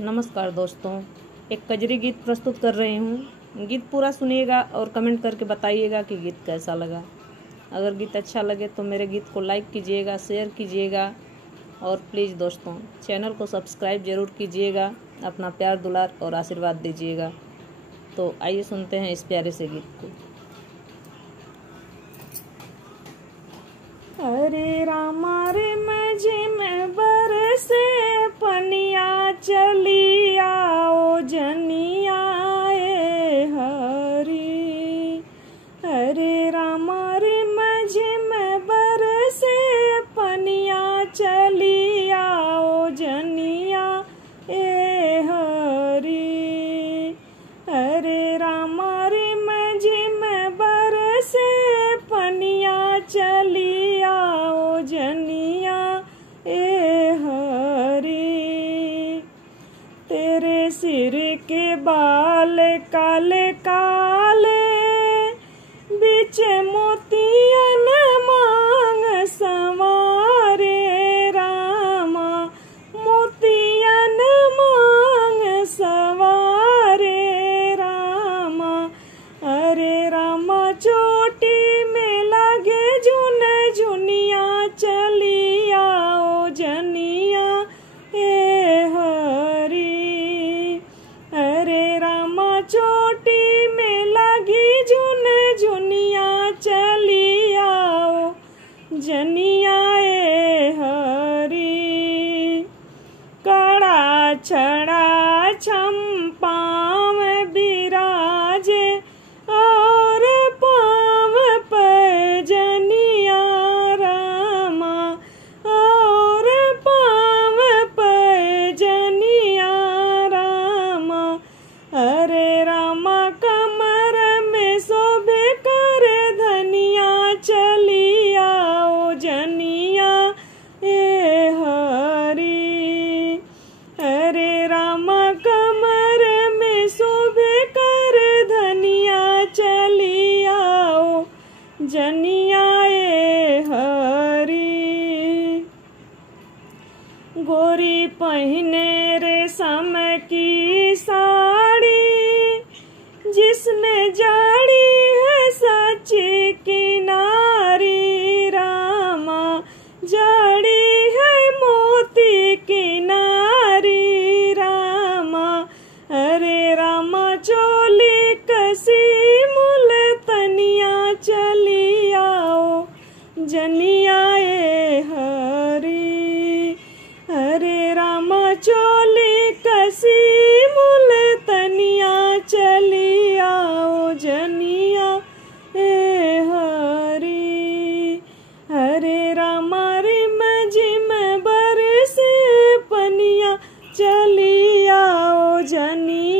नमस्कार दोस्तों, एक कजरी गीत प्रस्तुत कर रही हूँ। गीत पूरा सुनिएगा और कमेंट करके बताइएगा कि गीत कैसा लगा। अगर गीत अच्छा लगे तो मेरे गीत को लाइक कीजिएगा, शेयर कीजिएगा और प्लीज़ दोस्तों चैनल को सब्सक्राइब ज़रूर कीजिएगा। अपना प्यार दुलार और आशीर्वाद दीजिएगा। तो आइए सुनते हैं इस प्यारे से गीत को। हरे रामा रे मजे में बरसे पनिया चली आओ जनिया ए हरी। हरे रामा रे मजे में बरसे पनिया चली आओ जनिया ए हरी। हरे रामा रे मजे में बरसे पनिया चली जनिया ए हरी। तेरे सिर के बाल काले काले बीच मोतियन मांग संवारे रामा। मोतियन मांग संवारे रामा। अरे रामा चोटी में लगे झुन झुनिया चली आओ जनिया ए हरी। अरे रामा चोटी में लगी झुन झुनिया चली आओ जनिया ए हरी। कड़ा छड़ा छम्पाव बिराजे और पाव पर जनिया रामा। और पाव पर जनिया रामा। अरे रामा कमर में शोभे कर धनिया चली आओ जनिया ए हरी। अरे रामा कमर में शोभे कर धनिया चली आओ जनिया ए हरी। गोरी पहने रेशम की साड़ी जिसमें जाड़ी है सच्ची किनारी रामा। जाड़ी है मोती किनारी रामा। अरे रामा चोली कसी मुल्तनिया चली आओ जनिया ए हरी। अरे रामा चोली कसी मुल्तनिया चली आओ जनिया ए हरी। हरे रामा रे मजी में बरसे पनिया चली आओ जनिया।